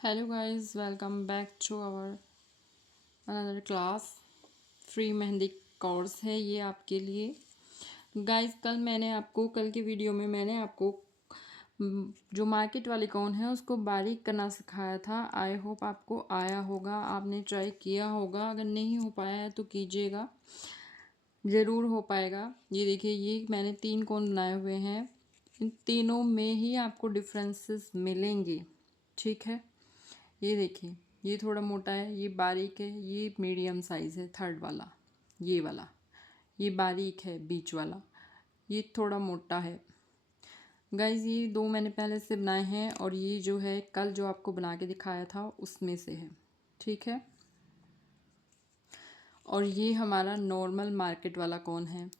Hello guys, welcome back to our another class। Free mehndi course है ये आपके लिए। गाइस कल की वीडियो में मैंने आपको जो मार्केट वाली कोन है उसको बारीक करना सिखाया था। आई होप आपको आया होगा, आपने ट्राई किया होगा। अगर नहीं हो पाया है तो कीजिएगा, ज़रूर हो पाएगा। ये देखिए, ये मैंने 3 कोन बनाए हुए हैं। इन तीनों में ही आपको डिफरेंसेस मिलेंगे, ठीक है। ये देखिए, ये थोड़ा मोटा है, ये बारीक है, ये मीडियम साइज़ है थर्ड वाला, ये वाला, ये बारीक है बीच वाला, ये थोड़ा मोटा है। गाइज ये 2 मैंने पहले से बनाए हैं और ये जो है कल जो आपको बना के दिखाया था उसमें से है, ठीक है। और ये हमारा नॉर्मल मार्केट वाला कोन है।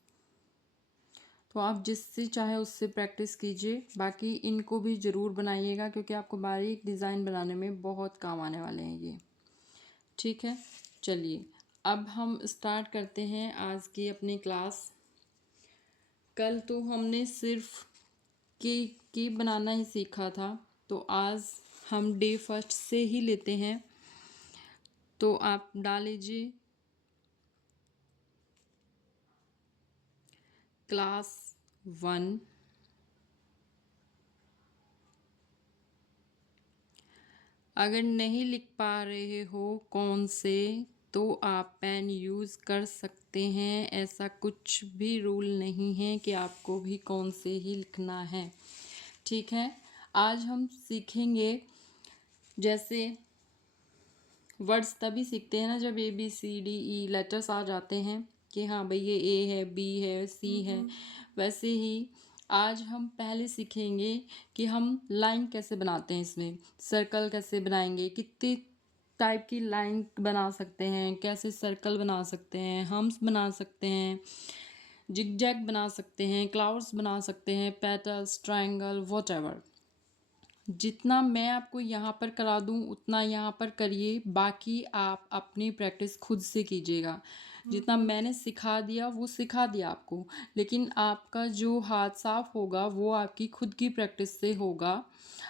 तो आप जिससे चाहे उससे प्रैक्टिस कीजिए। बाकी इनको भी ज़रूर बनाइएगा क्योंकि आपको बारीक डिज़ाइन बनाने में बहुत काम आने वाले हैं ये, ठीक है। चलिए अब हम स्टार्ट करते हैं आज की अपनी क्लास। कल तो हमने सिर्फ की बनाना ही सीखा था, तो आज हम डे फर्स्ट से ही लेते हैं। तो आप डाल लीजिए क्लास 1। अगर नहीं लिख पा रहे हो कौन से, तो आप पेन यूज़ कर सकते हैं। ऐसा कुछ भी रूल नहीं है कि आपको भी कौन से ही लिखना है, ठीक है। आज हम सीखेंगे, जैसे वर्ड्स तभी सीखते हैं ना जब ABCDE लेटर्स आ जाते हैं कि हाँ भाई ये A है, B है, C है। वैसे ही आज हम पहले सीखेंगे कि हम लाइन कैसे बनाते हैं, इसमें सर्कल कैसे बनाएंगे, कितने टाइप की लाइन बना सकते हैं, कैसे सर्कल बना सकते हैं, हम्स बना सकते हैं, जिगजैग बना सकते हैं, क्लाउड्स बना सकते हैं, पेटल्स, ट्रायंगल, व्हाटएवर। जितना मैं आपको यहाँ पर करा दूँ उतना यहाँ पर करिए, बाकी आप अपनी प्रैक्टिस खुद से कीजिएगा। जितना मैंने सिखा दिया वो सिखा दिया आपको, लेकिन आपका जो हाथ साफ होगा वो आपकी खुद की प्रैक्टिस से होगा।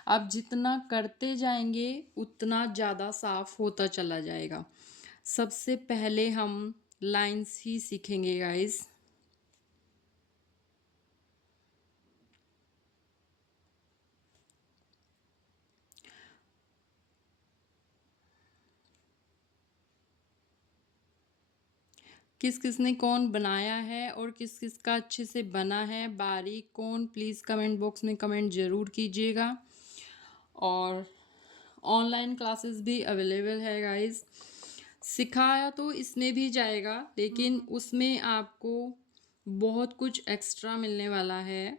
आप जितना करते जाएंगे उतना ज़्यादा साफ होता चला जाएगा। सबसे पहले हम लाइंस ही सीखेंगे गाइस। किस किस ने कौन बनाया है और किस किस का अच्छे से बना है बारीक कौन, प्लीज़ कमेंट बॉक्स में कमेंट ज़रूर कीजिएगा। और ऑनलाइन क्लासेस भी अवेलेबल है गाइस। सिखाया तो इसमें भी जाएगा, लेकिन उसमें आपको बहुत कुछ एक्स्ट्रा मिलने वाला है।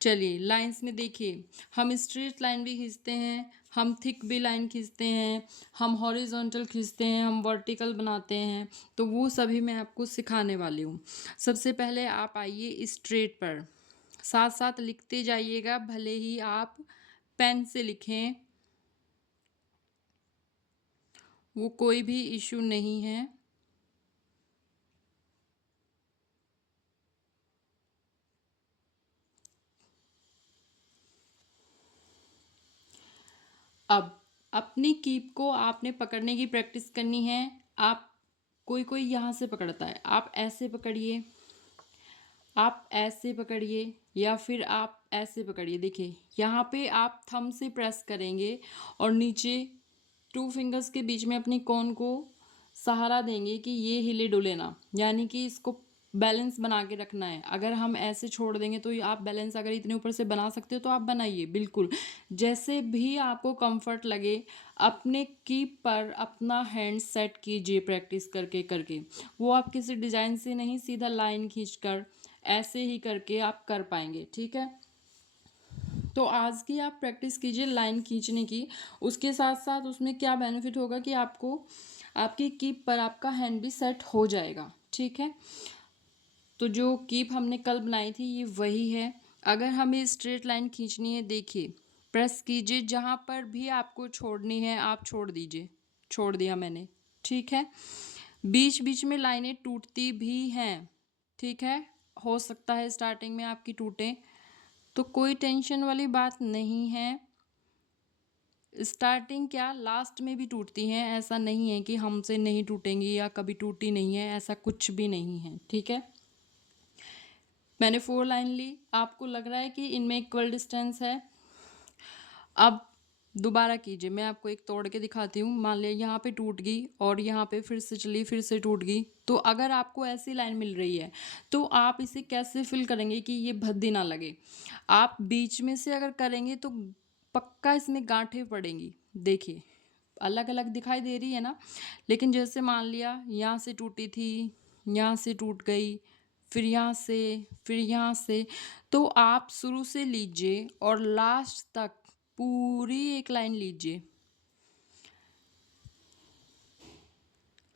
चलिए लाइंस में देखिए, हम स्ट्रेट लाइन भी खींचते हैं, हम थिक भी लाइन खींचते हैं, हम हॉरिजॉन्टल खींचते हैं, हम वर्टिकल बनाते हैं। तो वो सभी मैं आपको सिखाने वाली हूँ। सबसे पहले आप आइए स्ट्रेट पर, साथ साथ लिखते जाइएगा, भले ही आप पेन से लिखें, वो कोई भी इशू नहीं है। अब अपनी कीप को आपने पकड़ने की प्रैक्टिस करनी है। आप कोई कोई यहाँ से पकड़ता है, आप ऐसे पकड़िए, आप ऐसे पकड़िए, या फिर आप ऐसे पकड़िए। देखिए यहाँ पे आप थंब से प्रेस करेंगे और नीचे 2 फिंगर्स के बीच में अपनी कॉन को सहारा देंगे कि ये हिले डुले ना, यानी कि इसको बैलेंस बना के रखना है। अगर हम ऐसे छोड़ देंगे तो आप बैलेंस अगर इतने ऊपर से बना सकते हो तो आप बनाइए, बिल्कुल जैसे भी आपको कंफर्ट लगे। अपने कीप पर अपना हैंड सेट कीजिए प्रैक्टिस करके करके। वो आप किसी डिज़ाइन से नहीं, सीधा लाइन खींचकर ऐसे ही करके आप कर पाएंगे, ठीक है। तो आज की आप प्रैक्टिस कीजिए लाइन खींचने की। उसके साथ साथ उसमें क्या बेनिफिट होगा कि आपको आपकी कीप पर आपका हैंड भी सेट हो जाएगा, ठीक है। तो जो कीप हमने कल बनाई थी ये वही है। अगर हमें स्ट्रेट लाइन खींचनी है, देखिए प्रेस कीजिए, जहाँ पर भी आपको छोड़नी है आप छोड़ दीजिए। छोड़ दिया मैंने, ठीक है। बीच बीच में लाइनें टूटती भी हैं, ठीक है, हो सकता है स्टार्टिंग में आपकी टूटे, तो कोई टेंशन वाली बात नहीं है। स्टार्टिंग क्या लास्ट में भी टूटती हैं, ऐसा नहीं है कि हमसे नहीं टूटेंगी या कभी टूटी नहीं है, ऐसा कुछ भी नहीं है। ठीक है, मैंने 4 लाइन ली, आपको लग रहा है कि इनमें इक्वल डिस्टेंस है। अब दोबारा कीजिए, मैं आपको एक तोड़ के दिखाती हूँ। मान लिया यहाँ पे टूट गई और यहाँ पे फिर से चली, फिर से टूट गई। तो अगर आपको ऐसी लाइन मिल रही है तो आप इसे कैसे फिल करेंगे कि ये भद्दी ना लगे। आप बीच में से अगर करेंगे तो पक्का इसमें गांठें पड़ेंगी। देखिए अलग अलग दिखाई दे रही है ना, लेकिन जैसे मान लिया यहाँ से टूटी थी, यहाँ से टूट गई, फिर यहाँ से, फिर यहाँ से, तो आप शुरू से लीजिए और लास्ट तक पूरी एक लाइन लीजिए।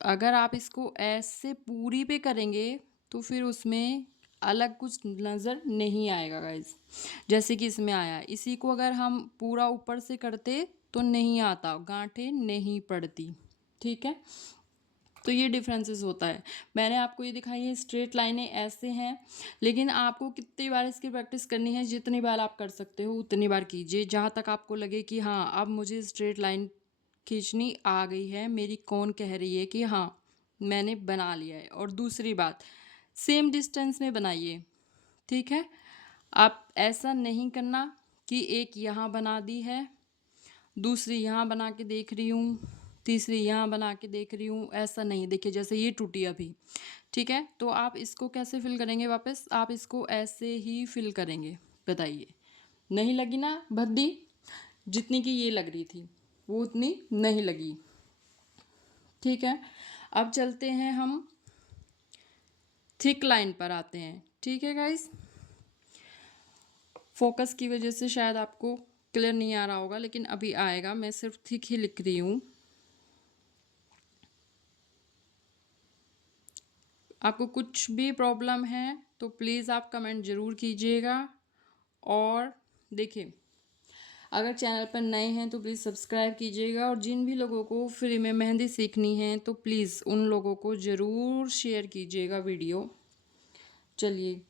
अगर आप इसको ऐसे पूरी पे करेंगे तो फिर उसमें अलग कुछ नज़र नहीं आएगा गाइज, जैसे कि इसमें आया। इसी को अगर हम पूरा ऊपर से करते तो नहीं आता, गांठें नहीं पड़ती। ठीक है, तो ये डिफरेंसेस होता है। मैंने आपको ये दिखाई है स्ट्रेट लाइनें ऐसे हैं, लेकिन आपको कितनी बार इसकी प्रैक्टिस करनी है, जितनी बार आप कर सकते हो उतनी बार कीजिए, जहाँ तक आपको लगे कि हाँ अब मुझे स्ट्रेट लाइन खींचनी आ गई है, मेरी कौन कह रही है कि हाँ मैंने बना लिया है। और दूसरी बात, सेम डिस्टेंस में बनाइए। ठीक है, आप ऐसा नहीं करना कि एक यहाँ बना दी है, दूसरी यहाँ बना के देख रही हूँ, तीसरी यहाँ बना के देख रही हूँ, ऐसा नहीं। देखिए जैसे ये टूटी अभी। ठीक है, तो आप इसको कैसे फिल करेंगे वापस, आप इसको ऐसे ही फिल करेंगे। बताइए, नहीं लगी ना भद्दी, जितनी की ये लग रही थी वो उतनी नहीं लगी। ठीक है, अब चलते हैं हम थिक लाइन पर आते हैं। ठीक है गाइस, फोकस की वजह से शायद आपको क्लियर नहीं आ रहा होगा, लेकिन अभी आएगा। मैं सिर्फ थिक ही लिख रही हूँ। आपको कुछ भी प्रॉब्लम है तो प्लीज़ आप कमेंट ज़रूर कीजिएगा। और देखिए, अगर चैनल पर नए हैं तो प्लीज़ सब्सक्राइब कीजिएगा, और जिन भी लोगों को फ्री में मेहंदी सीखनी है तो प्लीज़ उन लोगों को ज़रूर शेयर कीजिएगा वीडियो। चलिए,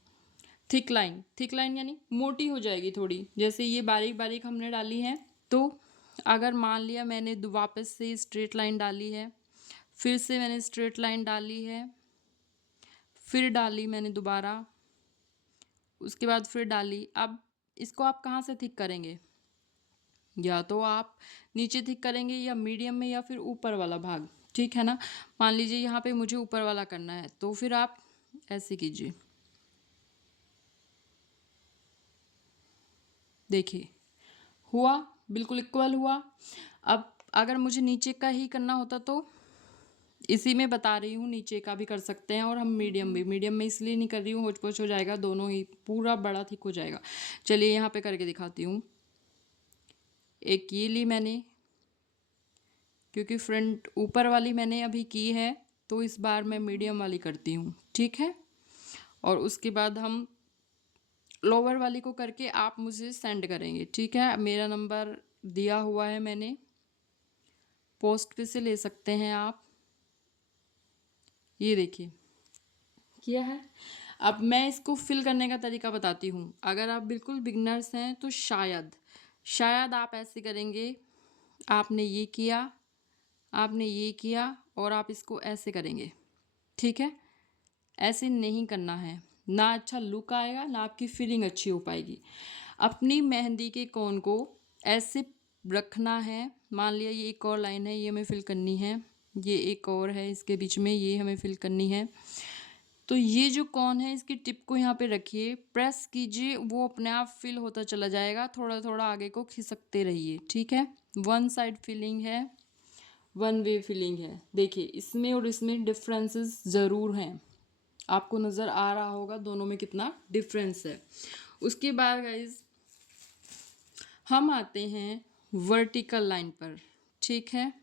थिक लाइन, थिक लाइन यानी मोटी हो जाएगी थोड़ी। जैसे ये बारीक बारीक हमने डाली है, तो अगर मान लिया मैंने वापस से स्ट्रेट लाइन डाली है, फिर से मैंने स्ट्रेट लाइन डाली है, फिर डाली मैंने दोबारा, उसके बाद फिर डाली। अब इसको आप कहाँ से थिक करेंगे, या तो आप नीचे थिक करेंगे या मीडियम में या फिर ऊपर वाला भाग। ठीक है ना, मान लीजिए यहाँ पे मुझे ऊपर वाला करना है तो फिर आप ऐसे कीजिए। देखिए हुआ, बिल्कुल इक्वल हुआ। अब अगर मुझे नीचे का ही करना होता तो इसी में बता रही हूँ, नीचे का भी कर सकते हैं, और हम मीडियम भी, मीडियम में इसलिए नहीं कर रही हूँ, होच पोच हो जाएगा, दोनों ही पूरा बड़ा थिक हो जाएगा। चलिए यहाँ पे करके दिखाती हूँ। एक ये ली मैंने, क्योंकि फ्रंट ऊपर वाली मैंने अभी की है तो इस बार मैं मीडियम वाली करती हूँ। ठीक है, और उसके बाद हम लोअर वाली को करके आप मुझे सेंड करेंगे। ठीक है, मेरा नंबर दिया हुआ है मैंने, पोस्ट पे से ले सकते हैं आप। ये देखिए किया है। अब मैं इसको फिल करने का तरीका बताती हूँ। अगर आप बिल्कुल बिगनर्स हैं तो शायद आप ऐसे करेंगे, आपने ये किया, आपने ये किया, और आप इसको ऐसे करेंगे। ठीक है, ऐसे नहीं करना है, ना अच्छा लुक आएगा, ना आपकी फीलिंग अच्छी हो पाएगी। अपनी मेहंदी के कोन को ऐसे रखना है। मान लिया ये एक और लाइन है, ये हमें फिल करनी है, ये एक और है इसके बीच में, ये हमें फिल करनी है। तो ये जो कोन है इसकी टिप को यहाँ पे रखिए, प्रेस कीजिए, वो अपने आप फिल होता चला जाएगा। थोड़ा थोड़ा आगे को खिसकते रहिए। ठीक है, वन साइड फिलिंग है, वन वे फिलिंग है। देखिए इसमें और इसमें डिफरेंसेस ज़रूर हैं, आपको नज़र आ रहा होगा दोनों में कितना डिफरेंस है। उसके बाद गाइज हम आते हैं वर्टिकल लाइन पर। ठीक है,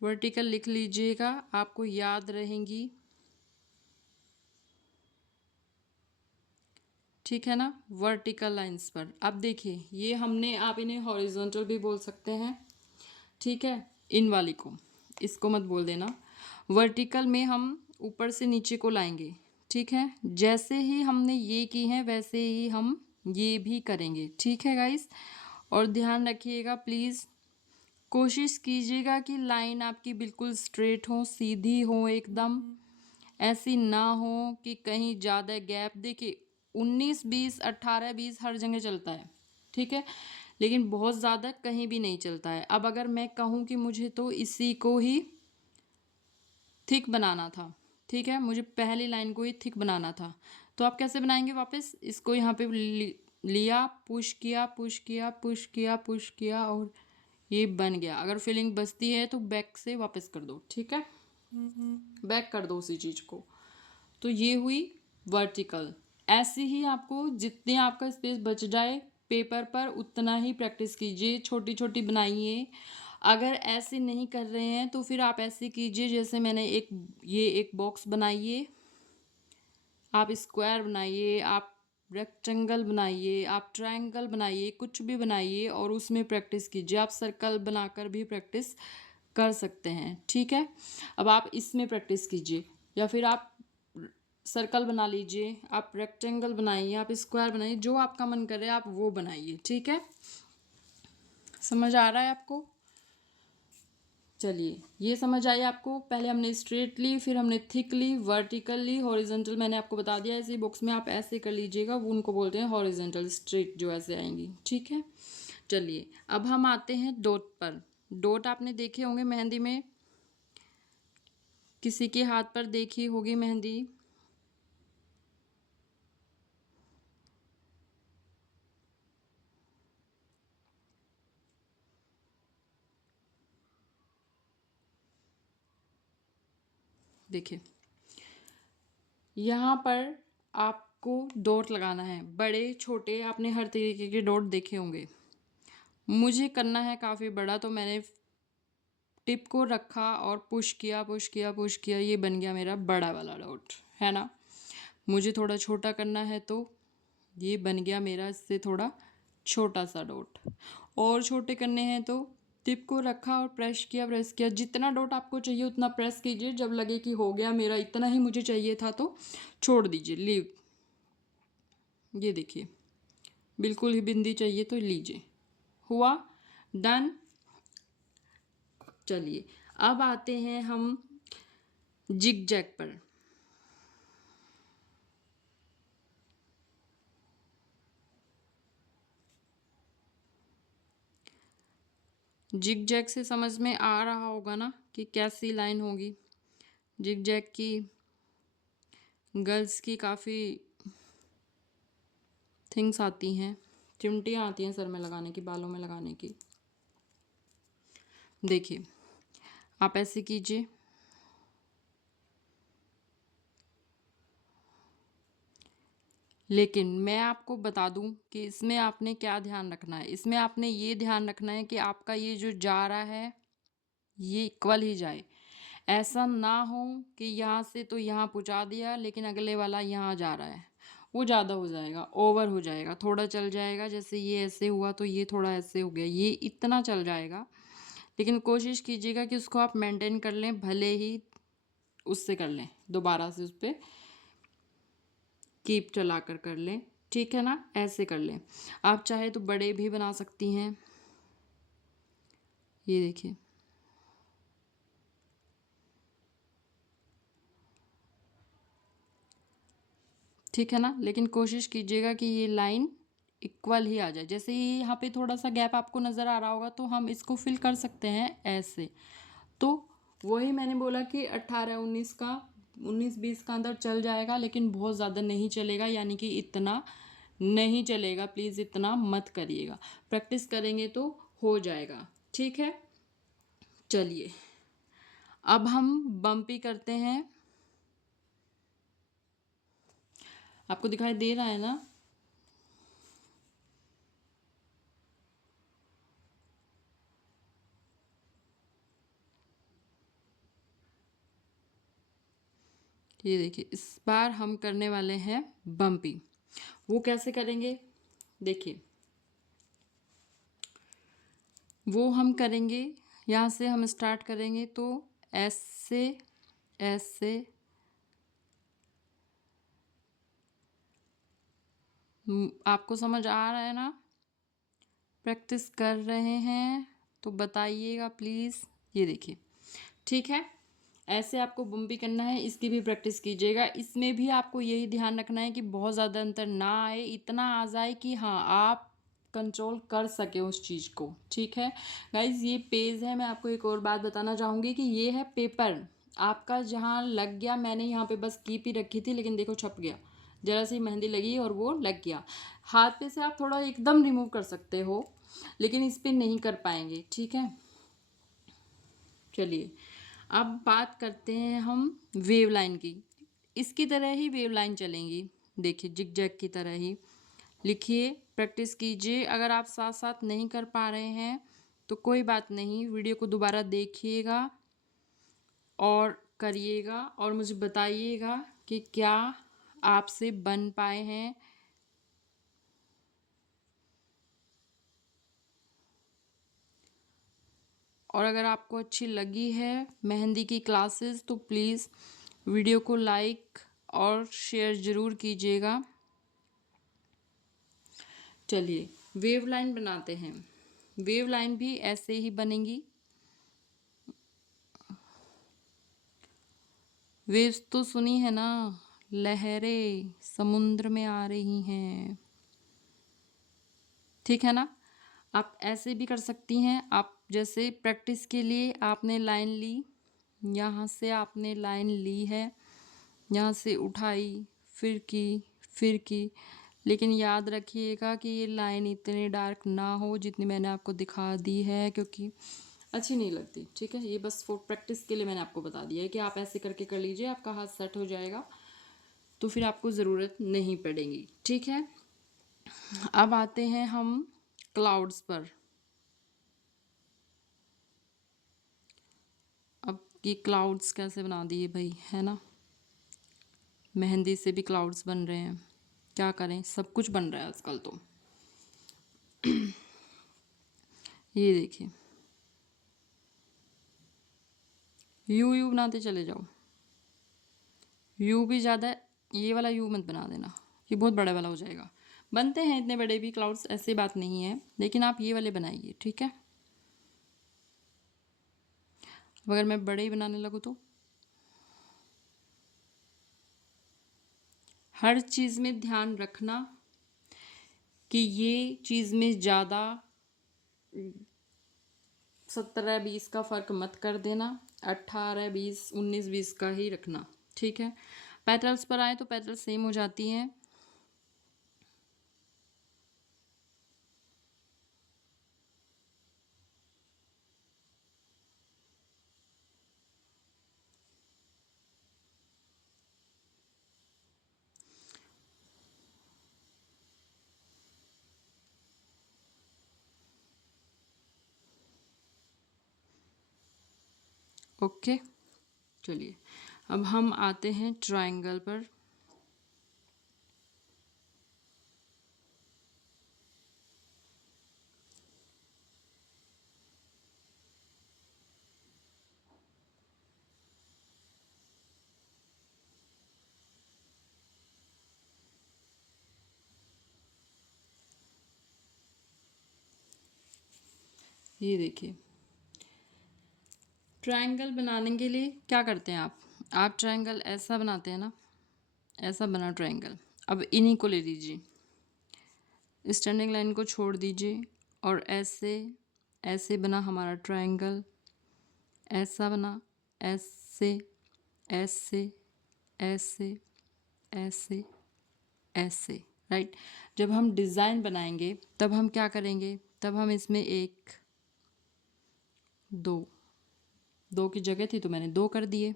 वर्टिकल लिख लीजिएगा, आपको याद रहेंगी। ठीक है ना, वर्टिकल लाइंस पर। अब देखिए ये हमने, आप इन्हें हॉरिजॉन्टल भी बोल सकते हैं। ठीक है, इन वाली को, इसको मत बोल देना। वर्टिकल में हम ऊपर से नीचे को लाएंगे। ठीक है। जैसे ही हमने ये की है वैसे ही हम ये भी करेंगे, ठीक है गाइस। और ध्यान रखिएगा प्लीज़, कोशिश कीजिएगा कि लाइन आपकी बिल्कुल स्ट्रेट हो, सीधी हो एकदम, ऐसी ना हो कि कहीं ज़्यादा गैप। देखिए 19 20 18 20 हर जगह चलता है, ठीक है, लेकिन बहुत ज़्यादा कहीं भी नहीं चलता है। अब अगर मैं कहूँ कि मुझे तो इसी को ही थिक बनाना था, ठीक है, मुझे पहली लाइन को ही थिक बनाना था, तो आप कैसे बनाएंगे? वापस इसको यहाँ पे लिया, पुश किया पुश किया पुश किया पुश किया और ये बन गया। अगर फीलिंग बचती है तो बैक से वापस कर दो, ठीक है, बैक कर दो उसी चीज़ को। तो ये हुई वर्टिकल। ऐसे ही आपको जितने आपका स्पेस बच जाए पेपर पर उतना ही प्रैक्टिस कीजिए, छोटी छोटी बनाइए। अगर ऐसे नहीं कर रहे हैं तो फिर आप ऐसे कीजिए, जैसे मैंने एक बॉक्स बनाइए, आप स्क्वायर बनाइए, आप रेक्टेंगल बनाइए, आप ट्रायंगल बनाइए, कुछ भी बनाइए और उसमें प्रैक्टिस कीजिए। आप सर्कल बनाकर भी प्रैक्टिस कर सकते हैं, ठीक है। अब आप इसमें प्रैक्टिस कीजिए, या फिर आप सर्कल बना लीजिए, आप रेक्टेंगल बनाइए, आप स्क्वायर बनाइए, जो आपका मन करे आप वो बनाइए, ठीक है। समझ आ रहा है आपको? चलिए, ये समझ आई आपको। पहले हमने स्ट्रेट ली, फिर हमने थिक ली, वर्टिकल ली, हॉरिजेंटल मैंने आपको बता दिया। ऐसे बॉक्स में आप ऐसे कर लीजिएगा, वो उनको बोलते हैं हॉरिजेंटल, स्ट्रेट जो ऐसे आएंगी, ठीक है। चलिए अब हम आते हैं डॉट पर। डॉट आपने देखे होंगे मेहंदी में, किसी के हाथ पर देखी होगी मेहंदी। देखिए यहाँ पर आपको डॉट लगाना है, बड़े छोटे आपने हर तरीके के डॉट देखे होंगे। मुझे करना है काफ़ी बड़ा, तो मैंने टिप को रखा और पुश किया पुश किया पुश किया, ये बन गया मेरा बड़ा वाला डॉट, है ना। मुझे थोड़ा छोटा करना है तो ये बन गया मेरा इससे थोड़ा छोटा सा डॉट। और छोटे करने हैं तो टिप को रखा और प्रेस किया। जितना डॉट आपको चाहिए उतना प्रेस कीजिए, जब लगे कि हो गया मेरा, इतना ही मुझे चाहिए था, तो छोड़ दीजिए, लीव। ये देखिए बिल्कुल ही बिंदी चाहिए तो लीजिए, हुआ, डन। चलिए अब आते हैं हम जिग जैग पर। जिग जैग से समझ में आ रहा होगा ना कि कैसी लाइन होगी। जिग जैग की गर्ल्स की काफ़ी थिंग्स आती हैं, चिमटियाँ आती हैं सर में लगाने की, बालों में लगाने की। देखिए आप ऐसे कीजिए, लेकिन मैं आपको बता दूं कि इसमें आपने क्या ध्यान रखना है। इसमें आपने ये ध्यान रखना है कि आपका ये जो जा रहा है ये इक्वल ही जाए। ऐसा ना हो कि यहाँ से तो यहाँ पहुँचा दिया लेकिन अगले वाला यहाँ जा रहा है, वो ज़्यादा हो जाएगा, ओवर हो जाएगा, थोड़ा चल जाएगा। जैसे ये ऐसे हुआ तो ये थोड़ा ऐसे हो गया, ये इतना चल जाएगा। लेकिन कोशिश कीजिएगा कि उसको आप मेंटेन कर लें, भले ही उससे कर लें, दोबारा से उस पर कीप चला कर लें, ठीक है ना। ऐसे कर लें। आप चाहे तो बड़े भी बना सकती हैं, ये देखिए। ठीक है ना, लेकिन कोशिश कीजिएगा कि ये लाइन इक्वल ही आ जाए। जैसे ही यहाँ पे थोड़ा सा गैप आपको नज़र आ रहा होगा तो हम इसको फिल कर सकते हैं ऐसे। तो वही मैंने बोला कि 18 19 का 19 20 का अंदर चल जाएगा, लेकिन बहुत ज़्यादा नहीं चलेगा, यानी कि इतना नहीं चलेगा। प्लीज़ इतना मत करिएगा, प्रैक्टिस करेंगे तो हो जाएगा, ठीक है। चलिए अब हम बम्पी करते हैं। आपको दिखाई दे रहा है ना? ये देखिए इस बार हम करने वाले हैं बम्पी। वो कैसे करेंगे देखिए, वो हम करेंगे, यहाँ से हम स्टार्ट करेंगे तो ऐसे ऐसे आपको समझ आ रहा है ना? प्रैक्टिस कर रहे हैं तो बताइएगा प्लीज़। ये देखिए, ठीक है। ऐसे आपको बुम भी करना है, इसकी भी प्रैक्टिस कीजिएगा। इसमें भी आपको यही ध्यान रखना है कि बहुत ज़्यादा अंतर ना आए, इतना आ जाए कि हाँ आप कंट्रोल कर सके उस चीज़ को। ठीक है गाइज, ये पेज है। मैं आपको एक और बात बताना चाहूँगी कि ये है पेपर आपका, जहाँ लग गया। मैंने यहाँ पे बस कीप ही रखी थी, लेकिन देखो छप गया। ज़रा सी मेहंदी लगी और वो लग गया। हाथ पे से आप थोड़ा एकदम रिमूव कर सकते हो, लेकिन इस पे नहीं कर पाएंगे। ठीक है, चलिए अब बात करते हैं हम वेव लाइन की। इसकी तरह ही वेव लाइन चलेंगी। देखिए जिग जैग की तरह ही लिखिए, प्रैक्टिस कीजिए। अगर आप साथ साथ नहीं कर पा रहे हैं तो कोई बात नहीं, वीडियो को दोबारा देखिएगा और करिएगा और मुझे बताइएगा कि क्या आपसे बन पाए हैं। और अगर आपको अच्छी लगी है मेहंदी की क्लासेस तो प्लीज़ वीडियो को लाइक और शेयर ज़रूर कीजिएगा। चलिए वेव लाइन बनाते हैं। वेव लाइन भी ऐसे ही बनेंगी। वेव्स तो सुनी है ना, लहरें समुद्र में आ रही हैं। ठीक है ना? आप ऐसे भी कर सकती हैं। आप जैसे प्रैक्टिस के लिए आपने लाइन ली, यहाँ से आपने लाइन ली है, यहाँ से उठाई, फिर की, लेकिन याद रखिएगा कि ये लाइन इतनी डार्क ना हो जितनी मैंने आपको दिखा दी है, क्योंकि अच्छी नहीं लगती। ठीक है, ये बस फॉर प्रैक्टिस के लिए मैंने आपको बता दिया है कि आप ऐसे करके कर लीजिए, आपका हाथ सेट हो जाएगा तो फिर आपको ज़रूरत नहीं पड़ेगी। ठीक है, अब आते हैं हम क्लाउड्स पर। अब ये क्लाउड्स कैसे बना दिए भाई, है ना? मेहंदी से भी क्लाउड्स बन रहे हैं, क्या करें, सब कुछ बन रहा है आजकल तो। ये देखिए, यू यू बनाते चले जाओ। यू भी ज़्यादा, ये वाला यू मत बना देना, ये बहुत बड़ा वाला हो जाएगा। बनते हैं इतने बड़े भी क्लाउड्स, ऐसी बात नहीं है, लेकिन आप ये वाले बनाइए। ठीक है, अगर मैं बड़े ही बनाने लगूँ तो हर चीज़ में ध्यान रखना कि ये चीज़ में ज़्यादा 17-20 का फ़र्क मत कर देना, 18-20 19-20 का ही रखना। ठीक है, पेटल्स पर आए तो पेटल्स सेम हो जाती हैं। ओके, चलिए अब हम आते हैं ट्रायंगल पर। ये देखिए, ट्रायंगल बनाने के लिए क्या करते हैं आप ट्रायंगल ऐसा बनाते हैं ना, ऐसा बना ट्रायंगल। अब इन्हीं को ले लीजिए, स्टैंडिंग लाइन को छोड़ दीजिए और ऐसे ऐसे बना हमारा ट्रायंगल, ऐसा बना, ऐसे ऐसे ऐसे ऐसे ऐसे, राइट। जब हम डिज़ाइन बनाएंगे तब हम क्या करेंगे, तब हम इसमें एक दो, दो की जगह थी तो मैंने दो कर दिए।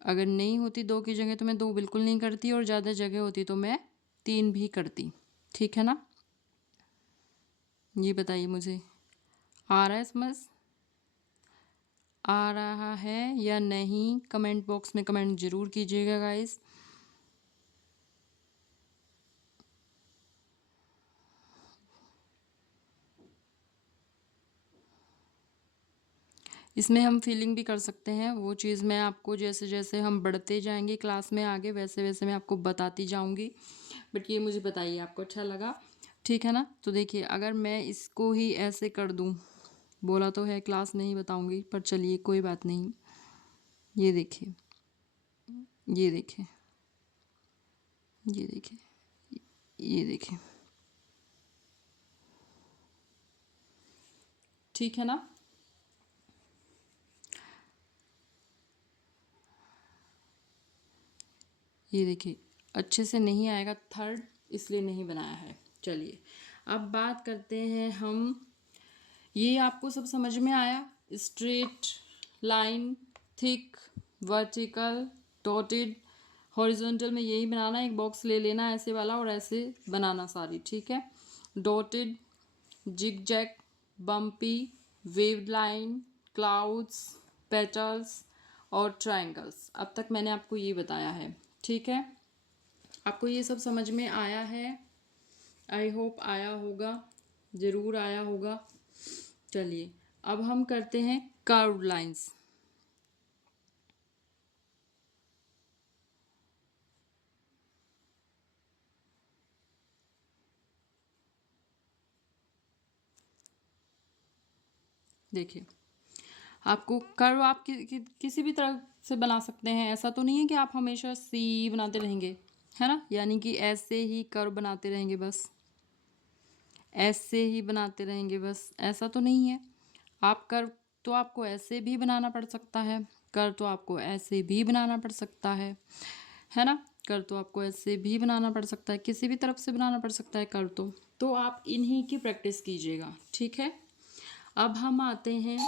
अगर नहीं होती दो की जगह तो मैं दो बिल्कुल नहीं करती, और ज़्यादा जगह होती तो मैं तीन भी करती। ठीक है ना? ये बताइए मुझे, आ रहा है समझ? आ रहा है या नहीं? कमेंट बॉक्स में कमेंट ज़रूर कीजिएगा गाइस। इसमें हम फीलिंग भी कर सकते हैं, वो चीज़ मैं आपको जैसे जैसे हम बढ़ते जाएंगे क्लास में आगे वैसे वैसे मैं आपको बताती जाऊंगी। बट ये मुझे बताइए आपको अच्छा लगा, ठीक है ना। तो देखिए अगर मैं इसको ही ऐसे कर दूं, बोला तो है क्लास नहीं बताऊंगी पर चलिए कोई बात नहीं। ये देखिए, ये देखिए, ये देखिए, ये देखिए, ठीक है ना। ये देखिए अच्छे से नहीं आएगा थर्ड, इसलिए नहीं बनाया है। चलिए अब बात करते हैं हम, ये आपको सब समझ में आया। Straight line, thick, vertical, dotted, horizontal में यही बनाना, एक बॉक्स ले लेना ऐसे वाला और ऐसे बनाना सारी, ठीक है। Dotted, zig zag, bumpy, waved line, clouds, petals और ट्रायंगल्स। अब तक मैंने आपको ये बताया है, ठीक है। आपको ये सब समझ में आया है, आई होप आया होगा, ज़रूर आया होगा। चलिए अब हम करते हैं कर्व लाइंस। देखिए आपको कर्व आप किसी भी तरह से बना सकते हैं, ऐसा तो नहीं है कि आप हमेशा सी बनाते रहेंगे, है ना, यानी कि ऐसे ही कर्व बनाते रहेंगे बस, ऐसे ही बनाते रहेंगे बस, ऐसा तो नहीं है। आप कर्व तो आपको ऐसे भी बनाना पड़ सकता है, कर्व तो आपको ऐसे भी बनाना पड़ सकता है ना। कर्व तो आपको ऐसे भी बनाना पड़ सकता है, किसी भी तरफ से बनाना पड़ सकता है कर्व तो आप इन्हीं की प्रैक्टिस कीजिएगा, ठीक है। अब हम आते हैं